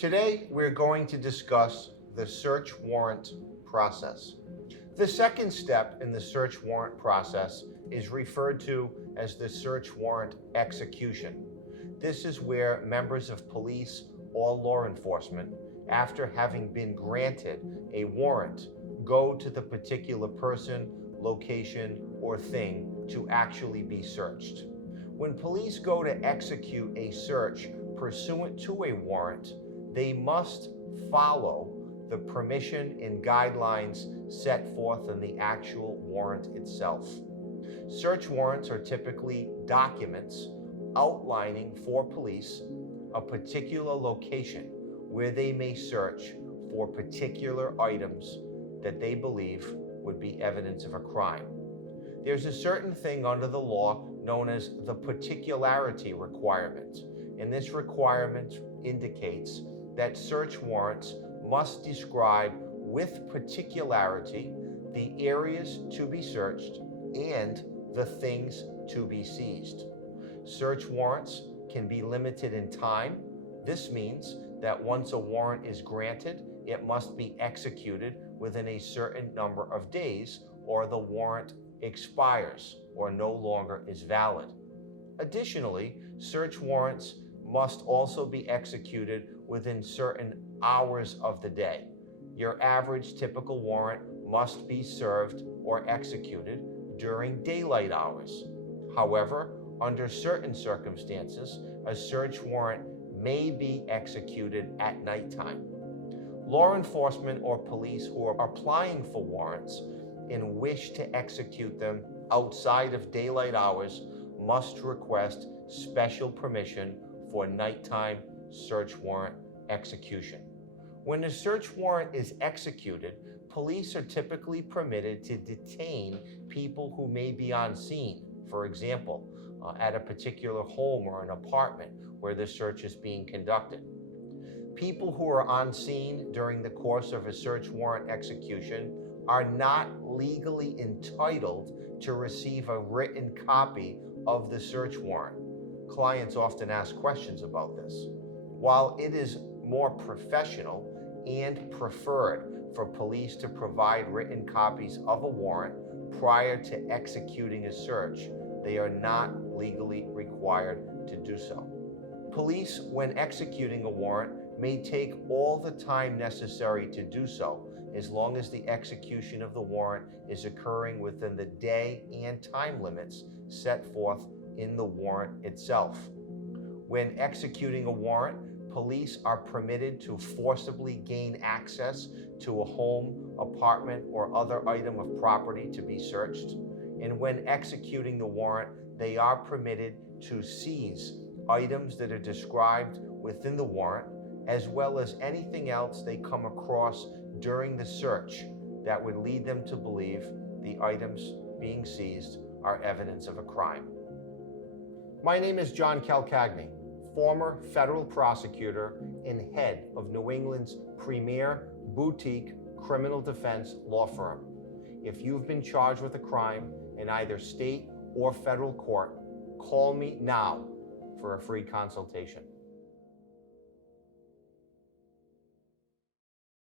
Today, we're going to discuss the search warrant process. The second step in the search warrant process is referred to as the search warrant execution. This is where members of police or law enforcement, after having been granted a warrant, go to the particular person, location, or thing to actually be searched. When police go to execute a search pursuant to a warrant, they must follow the permission and guidelines set forth in the actual warrant itself. Search warrants are typically documents outlining for police a particular location where they may search for particular items that they believe would be evidence of a crime. There's a certain thing under the law known as the particularity requirement, and this requirement indicates that search warrants must describe with particularity the areas to be searched and the things to be seized. Search warrants can be limited in time. This means that once a warrant is granted, it must be executed within a certain number of days, or the warrant expires or no longer is valid. Additionally, search warrants must also be executed within certain hours of the day. Your average typical warrant must be served or executed during daylight hours. However, under certain circumstances, a search warrant may be executed at nighttime. Law enforcement or police who are applying for warrants and wish to execute them outside of daylight hours must request special permission for nighttime search warrant execution. When a search warrant is executed, police are typically permitted to detain people who may be on scene, for example, at a particular home or an apartment where the search is being conducted. People who are on scene during the course of a search warrant execution are not legally entitled to receive a written copy of the search warrant. Clients often ask questions about this. While it is more professional and preferred for police to provide written copies of a warrant prior to executing a search, they are not legally required to do so. Police, when executing a warrant, may take all the time necessary to do so, as long as the execution of the warrant is occurring within the day and time limits set forth in the warrant itself. When executing a warrant, police are permitted to forcibly gain access to a home, apartment, or other item of property to be searched. And when executing the warrant, they are permitted to seize items that are described within the warrant, as well as anything else they come across during the search that would lead them to believe the items being seized are evidence of a crime. My name is John Calcagni, former federal prosecutor and head of New England's premier boutique criminal defense law firm. If you've been charged with a crime in either state or federal court, call me now for a free consultation.